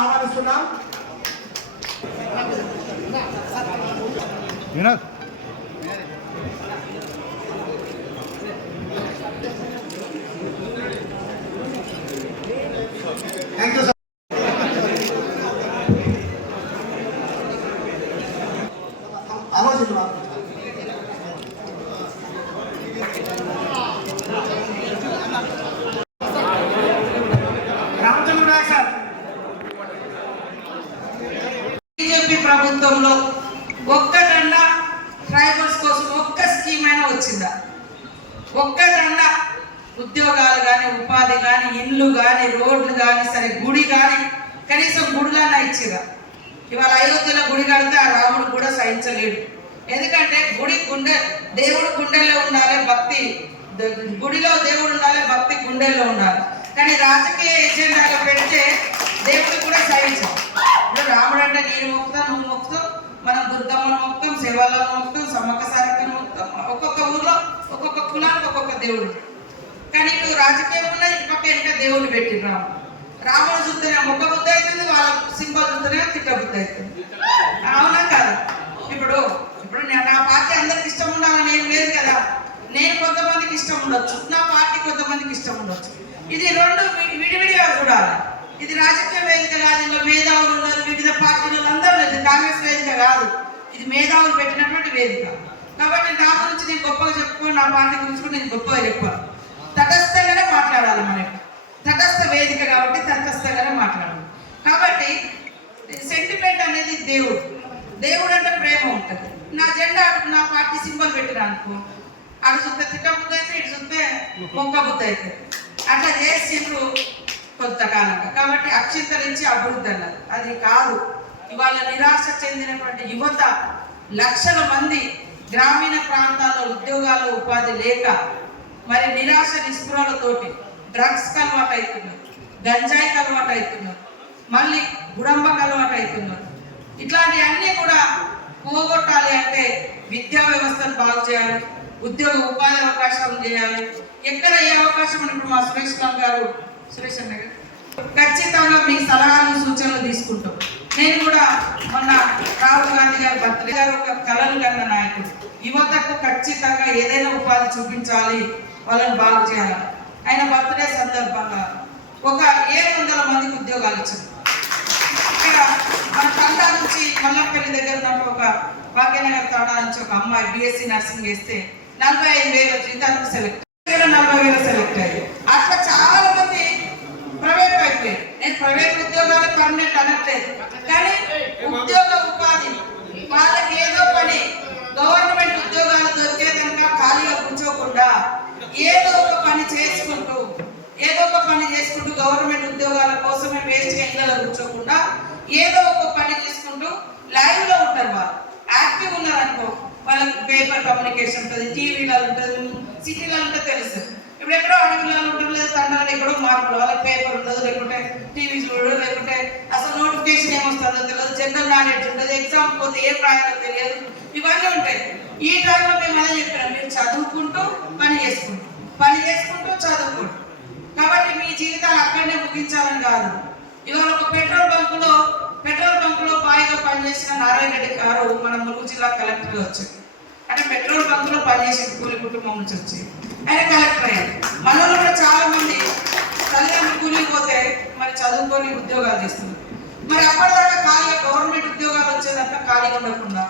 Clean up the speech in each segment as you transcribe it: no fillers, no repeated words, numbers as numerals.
ఆహ్వానిస్తున్నాం. Thank you sir. ఆలోచించు BJP ప్రభుత్వంలో ఒక్కటన్నా ట్రైబల్స్ కోసం ఒక్క స్కీమ్ అయినా వచ్చిందా? ఒక్కటన్నా ఉద్యోగాలు కానీ, ఉపాధి కానీ, ఇండ్లు కానీ, రోడ్లు కానీ, సరే గుడి కానీ కనీసం గుడిలానా ఇచ్చిరా? ఇవాళ అయోధ్యలో గుడి కడితే ఆ రాముడు కూడా సహించలేడు. ఎందుకంటే దేవుడు గుండెల్లో ఉండాలి, భక్తి గుడిలో దేవుడు ఉండాలి, భక్తి గుండెల్లో ఉండాలి. కానీ రాజకీయ ఎజెండాగా పెడితే దేవుడు కూడా సహించాం. ఇప్పుడు రాముడు అంటే నేను మొక్కుతాం, నువ్వు మొక్కుతాం, మనం దుర్గమ్మను మొక్కుతాం, శివాలను మొక్కుతాం, సమ్మక్క సారక్కను మొక్కుతాం. ఒక్కొక్క ఊర్లో ఒక్కొక్క కులానికి ఒక్కొక్క దేవుడు. కానీ ఇప్పుడు రాజకీయం ఉన్న ఇటు పక్క ఇంకా దేవుడు పెట్టిన రాముడు చూస్తేనే మొక్క బుద్ధి అవుతుంది, వాళ్ళ సింబల్ చూస్తేనే తిట్ట బుద్ధి అవుతుంది. అవునా కాదు? ఇప్పుడు నా పార్టీ అందరికి ఇష్టం ఉండాలని ఏం లేదు కదా. నేను కొంతమందికి ఇష్టం ఉండొచ్చు, నా పార్టీ కొంతమందికి ఇష్టం ఉండొచ్చు. ఇది రెండు విడివిడిగా చూడాలి. ఇది రాజకీయ వేదిక కాదు. ఇందులో మేధావులు ఉన్నారు, వివిధ పార్టీలు అందరూ. ఇది కాంగ్రెస్ వేదిక కాదు, ఇది మేధావులు పెట్టినటువంటి వేదిక. కాబట్టి నా గురించి నేను గొప్పగా చెప్పుకోను, నా పార్టీ గురించి కూడా నేను గొప్పగా చెప్పాను. తటస్థంగానే మాట్లాడాలి. మనకి తటస్థ వేదిక కాబట్టి తటస్థంగానే మాట్లాడాలి. కాబట్టి సెంటిమెంట్ అనేది దేవుడు అంటే ప్రేమ ఉంటుంది. నా జెండా నా పార్టీ సింబల్ పెట్టిన అనుకో, అటు చూస్తే తిట్ట బుద్ధి అయితే, ఇటు చూస్తే మొక్క బుద్ధి అయితే, అట్లా చేసిండ్రు కొంతకాలంగా. కాబట్టి అక్షింతరించి అభివృద్ధి అన్నారు. అది కాదు. ఇవాళ నిరాశ చెందినటువంటి యువత లక్షల మంది గ్రామీణ ప్రాంతాల్లో ఉద్యోగాలు, ఉపాధి లేక మరి నిరాశ నిస్పృహలతోటి డ్రగ్స్కి అలవాటు అవుతున్నారు, గంజాయికి అలవాటు అవుతున్నారు, మళ్ళీ గుడంబకు అలవాటు అవుతున్నారు. ఇట్లాంటివన్నీ కూడా పోగొట్టాలి అంటే విద్యా వ్యవస్థను బాగు చేయాలి, ఉద్యోగ ఉపాధి అవకాశం చేయాలి. ఎక్కడ ఏ అవకాశం ఉన్నప్పుడు మా సురేష్ అన్న గారు ఖచ్చితంగా మీ సలహాలు సూచనలు తీసుకుంటాం. నేను కూడా మొన్న రాహుల్ గాంధీ గారి బర్త్డే గారు ఒక కలలు కన్న నాయకుడు. యువతకు ఖచ్చితంగా ఏదైనా ఉపాధి చూపించాలి, వాళ్ళని బాగు చేయాలి. ఆయన బర్త్డే సందర్భంగా ఒక 700 మందికి ఉద్యోగాలు ఇచ్చారు. ఇక్కడ మన తండా నుంచి మల్లపల్లి దగ్గర ఉన్నట్టు ఒక భాగ్యనగర్ తండా నుంచి ఒక అమ్మాయి BSc నర్సింగ్ చేస్తే 45,000 జీతాలకు సెలెక్ట్ 40,000 సెలెక్ట్ అయ్యారు. అట్లా చాలా మంది ప్రైవేట్ అయిపోయారు. నేను ప్రైవేట్ ఉద్యోగాలు పర్మనెంట్ అనట్లేదు, కానీ ఉద్యోగ ఉపాధి వాళ్ళకి ఏదో పని గవర్నమెంట్ ఉద్యోగాలు దొరికే కనుక ఖాళీగా కూర్చోకుండా ఏదో ఒక పని చేసుకుంటూ గవర్నమెంట్ ఉద్యోగాల కోసమే వేస్ట్ ఇళ్ళలో కూర్చోకుండా ఏదో ఒక పని చేసుకుంటూ లైవ్ లో ఉంటారు. వాళ్ళు యాక్టివ్ ఉన్నారనుకో, వాళ్ళకి పేపర్ కమ్యూనికేషన్ ఉంటుంది, టీవీలో ఉంటుంది, సిటీలో ఉంటే తెలుసు. ఇప్పుడు ఎక్కడో అడవులలో ఉంటుంది, లేదు తండాలు ఎక్కడో మార్పులు, వాళ్ళకి పేపర్ ఉండదు, లేకుంటే టీవీ చూడదు, లేకుంటే అసలు నోటిఫికేషన్ ఏమొస్తుందో తెలియదు, జనరల్ నాలెడ్జ్ ఉంటుంది, ఎగ్జామ్ పోతే ఏ ప్రాయంలో తెలియదు, ఇవన్నీ ఉంటాయి. ఈ టైంలో మేము అదే చెప్పినాం, మీరు చదువుకుంటూ పని చేసుకుంటూ చదువుకుంటూ. కాబట్టి మీ జీవితాలు అక్కడనే ముగించాలని కాదు. ఇవాళ ఒక పెట్రోల్ బంకులో బాయిగా పనిచేసిన నారాయణ రెడ్డి గారు మన ములుగు జిల్లా కలెక్టర్గా వచ్చారు. అంటే పెట్రోల్ బంకులో పనిచేసిన కూలి కుటుంబం నుంచి వచ్చి ఆయన కలెక్టర్ అయ్యారు. మనలో కూడా చాలా మంది తల్లిదండ్రులు కూలికి పోతే మరి చదువుకొని ఉద్యోగాలు చేస్తున్నారు. మరి అప్పటిదాకా ఖాళీగా గవర్నమెంట్ ఉద్యోగాలు వచ్చేదాకా ఖాళీగా ఉండకుండా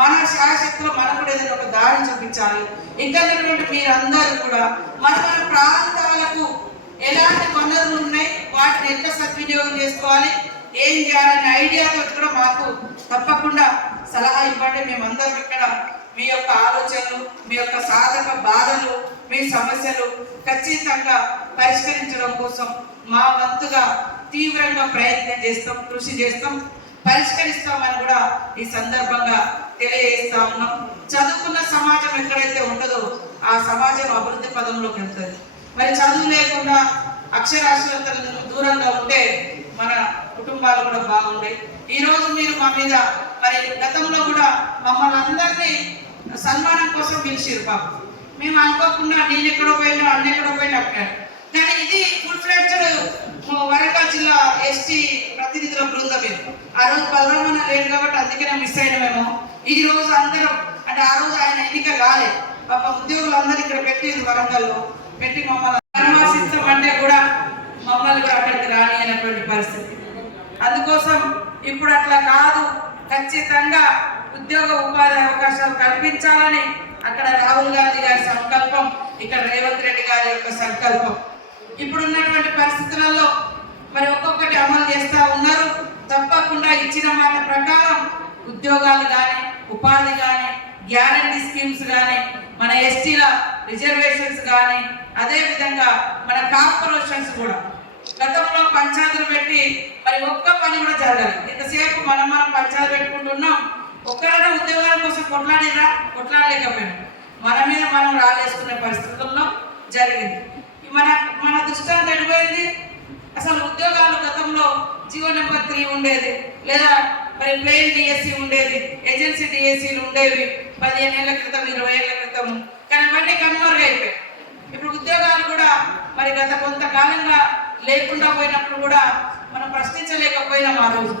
మన శాశక్తిలో మనం కూడా ఏదైనా ఒక దారి చూపించాలి. ఇంకా మీరందరూ కూడా మన ప్రాంతాలకు ఎలాంటి వనరులు ఉన్నాయి, వాటిని ఎంత సద్వినియోగం చేసుకోవాలి, ఏం చేయాలనే ఐడియాతో కూడా మాకు తప్పకుండా సలహా ఇవ్వండి. మేమందరం ఇక్కడ మీ యొక్క ఆలోచనలు, మీ యొక్క సాధక బాధలు, మీ సమస్యలు ఖచ్చితంగా పరిష్కరించడం కోసం మా వంతుగా తీవ్రంగా ప్రయత్నం చేస్తాం, కృషి చేస్తాం, పరిష్కరిస్తామని కూడా ఈ సందర్భంగా తెలియజేస్తా ఉన్నాం. చదువుకున్న సమాజం ఎక్కడైతే ఉంటుందో ఆ సమాజం అభివృద్ధి పదంలోకి వెళ్తుంది. మరి చదువు లేకుండా అక్షరాస్యతలకు దూరంగా ఉంటే మన కుటుంబాలు కూడా బాగుంటాయి. ఈరోజు మీరు మా మీద మరి గతంలో కూడా మమ్మల్ని అందరినీ సన్మానం కోసం పిలిచిరు. పాపం మేము అనుకోకుండా నేను ఎక్కడో పోయినా అన్న ఎక్కడో పోయినా అక్కడ. కానీ ఇది ఫుల్ ఫ్లెడ్జ్డ్ వరంగల్ జిల్లా ST ప్రతినిధుల అందుకనే మిస్ అయినమేమో. ఈ రోజు అందరం అంటే ఆ రోజు ఆయన ఎన్నిక కాలే, పాప ఉద్యోగులందరూ ఇక్కడ పెట్టి వరంగల్లో పెట్టి మమ్మల్ని పరామర్శించమంటే కూడా మమ్మల్ని కూడా అక్కడికి రాని అనేటువంటి పరిస్థితి. అందుకోసం ఇప్పుడు అట్లా కాదు, ఖచ్చితంగా ఉద్యోగ ఉపాధి అవకాశాలు కల్పించాలని అక్కడ రాహుల్ గాంధీ గారి సంకల్పం, ఇక్కడ రేవంత్ రెడ్డి గారి యొక్క సంకల్పం. ఇప్పుడున్నటువంటి పరిస్థితులలో మరి ఒక్కొక్కటి అమలు చేస్తూ ఉన్నారు. తప్పకుండా ఇచ్చిన మాట ప్రకారం ఉద్యోగాలు కానీ, ఉపాధి కానీ, గ్యారంటీ స్కీమ్స్ కానీ, మన ఎస్టీల రిజర్వేషన్స్ కానీ, అదేవిధంగా మన కార్పొరేషన్స్ కూడా గతంలో పంచాయతీలు పెట్టి మరి ఒక్క పని కూడా జరగాలి. ఇంతసేపు మనం పంచాయతీ పెట్టుకుంటున్నాం, ఒక్కరైనా ఉద్యోగాల కోసం కొట్లాడలేకపోయినాం. మన మీద మనం రాలేసుకునే పరిస్థితుల్లో జరిగింది. మన దృష్టి తడిపోయింది. అసలు ఉద్యోగాలు గతంలో జీవో నెంబర్ 3 ఉండేది, లేదా మరి ప్లెయిన్ డిఎస్సి ఉండేది, ఏజెన్సీ డిఎస్సీలు ఉండేవి 15 ఏళ్ల క్రితం, 20 ఏళ్ల క్రితం. కానీ అవన్నీ కనుమరుగైపోయాయి. ఇప్పుడు ఉద్యోగాలు కూడా మరి గత కొంతకాలంగా లేకుండా పోయినప్పుడు కూడా మనం ప్రశ్నించలేకపోయినాం ఆ రోజు.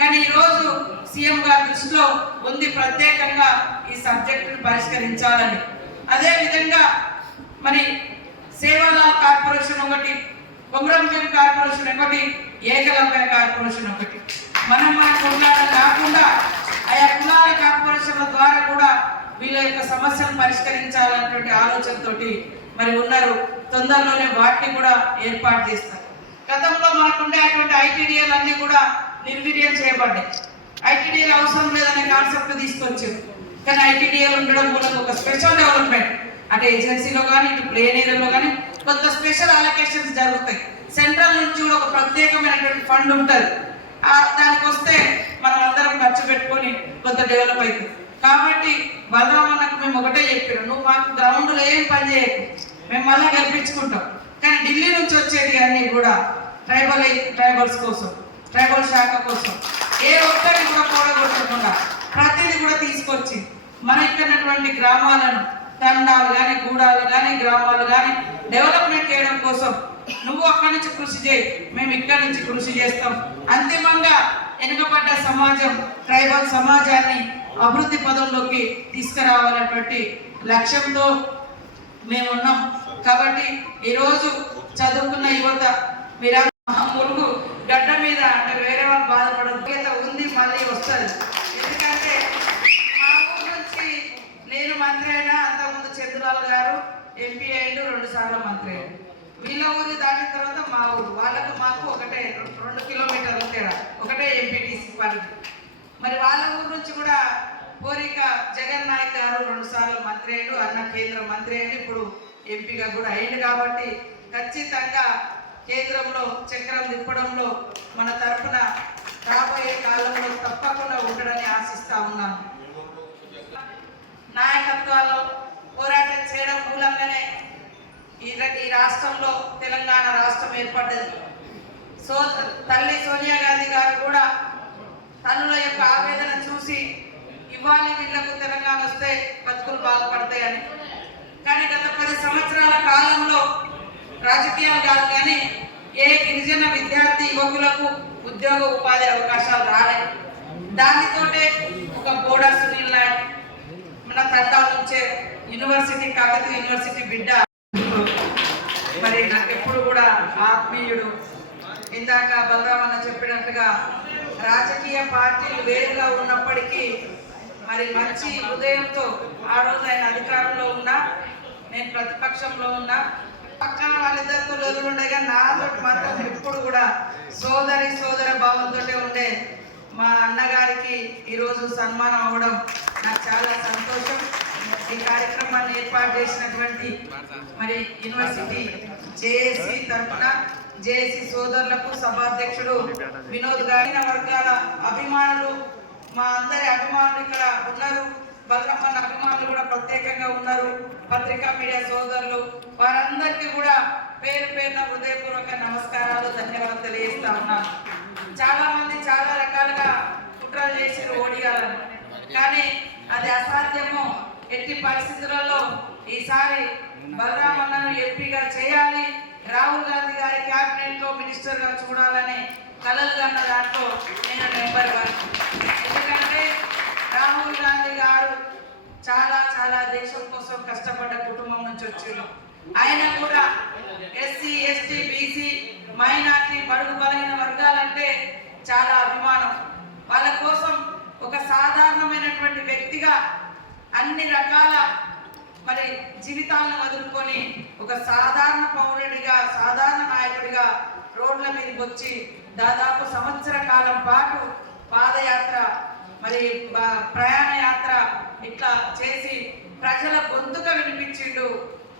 కానీ ఈరోజు సీఎం గారి దృష్టిలో ఉంది ప్రత్యేకంగా ఈ సబ్జెక్టును పరిష్కరించాలని. అదేవిధంగా మరి సేవాలాల్ కార్పొరేషన్ ఒకటి, కొమరంభీం కార్పొరేషన్ ఒకటి, ఏకలవ్య కార్పొరేషన్ ఒకటి. మన కులాల కాకుండా ఆయా కులాల కార్పొరేషన్ల ద్వారా కూడా వీళ్ళ యొక్క సమస్యను పరిష్కరించాలన్నటువంటి ఆలోచనతోటి మరి ఉన్నారు. తొందరలోనే వాటిని కూడా ఏర్పాటు చేస్తారు. గతంలో మనకుండేటువంటి ఐటీడీఏలు అన్నీ కూడా నిర్వీర్యం చేయబడ్డాయి. ఐటీడీఏలు అవసరం లేదనే కాన్సెప్ట్ తీసుకొచ్చారు. కానీ ఐటీడీఏలు ఉండడం మూలంగా ఒక స్పెషల్ డెవలప్మెంట్ అంటే ఏజెన్సీలో కానీ, ఇటు ప్లేన్ ఏరియాలో కానీ కొంత స్పెషల్ అలొకేషన్స్ జరుగుతాయి. సెంట్రల్ నుంచి కూడా ఒక ప్రత్యేకమైనటువంటి ఫండ్ ఉంటుంది. దానికి వస్తే మనం అందరం ఖర్చు పెట్టుకొని కొంత డెవలప్ అవుతుంది. కాబట్టి బలరామన్నకు మేము ఒకటే చెప్పారు, నువ్వు మాకు గ్రౌండ్లో ఏం పని చేయకు, మేము మళ్ళీ కల్పించుకుంటాం. కానీ ఢిల్లీ నుంచి వచ్చేది అన్నీ కూడా ట్రైబల్స్ కోసం, ట్రైబల్ శాఖ కోసం ఏ ఒక్కరిని కూడా కూడగొట్టకుండా ప్రతిదీ కూడా తీసుకొచ్చి మన ఇక్కడటువంటి గ్రామాలను, తండాలు కానీ, గూడాలు కానీ, గ్రామాలు కానీ డెవలప్మెంట్ చేయడం కోసం నువ్వు అక్కడి నుంచి కృషి చేయి, మేము ఇక్కడి నుంచి కృషి చేస్తాం. అంతిమంగా వెనుకబడ్డ సమాజం, ట్రైబల్ సమాజాన్ని అభివృద్ధి పదంలోకి తీసుకురావాలన్నటువంటి లక్ష్యంతో మేమున్నాం. కాబట్టి ఈరోజు చదువుకున్న యువత మీరు మురుగు గడ్డ మీద అంటే వేరే వాళ్ళు బాధపడదు ఉంది, మళ్ళీ వస్తుంది. ఎందుకంటే మా ఊరు నుంచి నేను మంత్రి అయినా, అంతకుముందు చంద్రలాల్ గారు ఎంపీ అయ్యిండు, 2 సార్లు మంత్రి అయ్యిండు. వీళ్ళ ఊరి దాటిన తర్వాత మా ఊరు, వాళ్ళకు మాకు ఒకటే 2 కిలోమీటర్ల తేడా, ఒకటే ఎంపీటీసీ పరిధి. మరి వాళ్ళ ఊరు నుంచి కూడా కోరిక జగన్ నాయక్ గారు 2 సార్లు మంత్రి అయ్యిండు, అన్న కేంద్ర మంత్రి అయ్యిండు, ఇప్పుడు ఎంపీగా కూడా అయ్యిండు. కాబట్టి ఖచ్చితంగా కేంద్రంలో చక్రం తిప్పడంలో మన తరఫున రాబోయే కాలంలో తప్పకుండా ఉండడని ఆశిస్తా ఉన్నాను. నాయకత్వాల్లో పోరాటం చేయడం మూలంగానే ఈ రాష్ట్రంలో తెలంగాణ రాష్ట్రం ఏర్పడ్డది. తల్లి సోనియా గాంధీ గారు కూడా తల్లుల యొక్క ఆవేదన చూసి ఇవ్వాలి వీళ్లకు తెలంగాణ వస్తే బతుకులు బాగుపడతాయని. కానీ గత 10 సంవత్సరాల కాలంలో రాజకీయాలు కాదు కానీ ఏ గిరిజన విద్యార్థి యువకులకు ఉద్యోగ ఉపాధి అవకాశాలు రాలేదు. దానితోటే ఒక బోడా సునీల్ నాయక్ మన తండాల నుంచే యూనివర్సిటీ, కాకతీయ యూనివర్సిటీ బిడ్డ, మరి నాకు ఎప్పుడు కూడా ఆత్మీయుడు. ఇందాక బలరామన్న చెప్పినట్టుగా రాజకీయ పార్టీలు వేరుగా ఉన్నప్పటికీ మరి మంచి హృదయంతో ఆ రోజు ఆయన అధికారంలో ఉన్నా, నేను ప్రతిపక్షంలో ఉన్నా, పక్కన వాళ్ళిద్దరితో ఉండే కానీ నాతో మాత్రం ఎప్పుడు కూడా సోదర భావంతో ఉండే మా అన్నగారికి ఈరోజు సన్మానం అవ్వడం నాకు చాలా సంతోషం. ఈ కార్యక్రమాన్ని ఏర్పాటు చేసినటువంటి మరి యూనివర్సిటీ జేఏసీ తరఫున జేఏసీ సోదరులకు, సభాధ్యక్షుడు వినోద్ గారి వర్గాల అభిమానులు, మా అందరి అభిమానులు ఇక్కడ ఉన్నారు. బలరామన్న అభిమానులు కూడా ప్రత్యేకంగా ఉన్నారు. పత్రికా మీడియా సోదరులు, వారందరికీ కూడా పేరు పేరున హృదయపూర్వక నమస్కారాలు, ధన్యవాదాలు తెలియజేస్తా ఉన్నాను. చాలా మంది చాలా రకాలుగా కుట్రలు చేసి ఓడియాలని, కానీ అది అసాధ్యము. ఎట్టి పరిస్థితులలో ఈసారి బలరామన్నను ఎంపీగా చేయాలి, రాహుల్ గాంధీ గారి క్యాబినెట్ లో మినిస్టర్ గా చూడాలని కలలు కన్న దాంట్లో నేను నెంబర్ 1. ఎందుకంటే కష్టపడ్డ కుటుంబం నుంచి వచ్చిండు. ఆయన కూడా ఎస్సీ ఎస్టీ బీసీ మైనార్టీ బడుగు బలహీన వర్గాలంటే చాలా అభిమానం. వాళ్ళ కోసం ఒక సాధారణమైనటువంటి వ్యక్తిగా అన్ని రకాల మరి జీవితాలను వదులుకొని ఒక సాధారణ పౌరుడిగా సాధారణ నాయకుడిగా రోడ్ల మీదకి వచ్చి దాదాపు సంవత్సర కాలం పాటు పాదయాత్ర మరి ప్రయాణ యాత్ర ఇట్లా చేసి ప్రజల గొంతుక వినిపించిండు,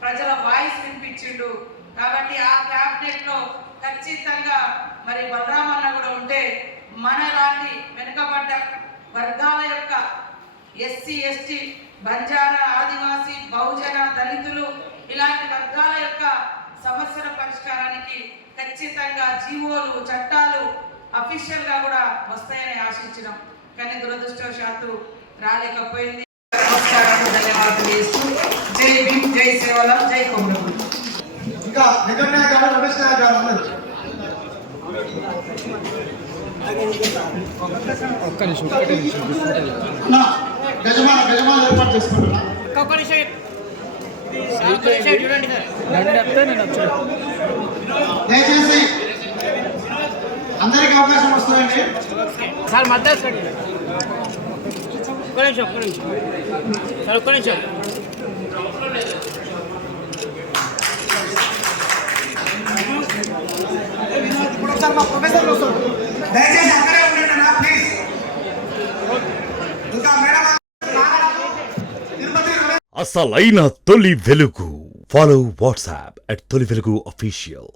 ప్రజల వాయిస్ వినిపించిండు. కాబట్టి ఆ క్యాబినెట్ లో ఖచ్చితంగా మరి బలరామన్న కూడా ఉంటే మనలాంటి వెనుకబడ్డ వర్గాల యొక్క ఎస్సీ ఎస్టీ బంజారా ఆదివాసీ బహుజన దళితులు ఇలాంటి వర్గాల యొక్క సమస్యల పరిష్కారానికి ఖచ్చితంగా జీవోలు చట్టాలు అఫీషియల్ గా కూడా వస్తాయని ఆశించినాం. కానీ దురదృష్టవశాత్తు రాలేకపోయింది. నమస్కారాలు, ధన్యవాదాలు చేస్తూ జై భీమ్, జై సేవలం, జై కొమరగుండు. ఇంకా నిగమనాయ గారు రమేష్ నాయక్ గారు ఉన్నారు. గజమాల ఏర్పాటు చేసుకుంటున్నా. దయచేసి అందరికి అవకాశం వస్తుందండి. సార్ మద్దతు ఒక్క నిమిషం సార్, ఒక్క నిమిషం. ఇప్పుడు మా ప్రొఫెసర్లు వస్తారు. దయచేసి అక్కడే ఉండండి నా ప్లీజ్. ఇంకా మేడం అసలైన తొలి వెలుగు. ఫాలో వాట్సాప్ @తొలి వెలుగు official.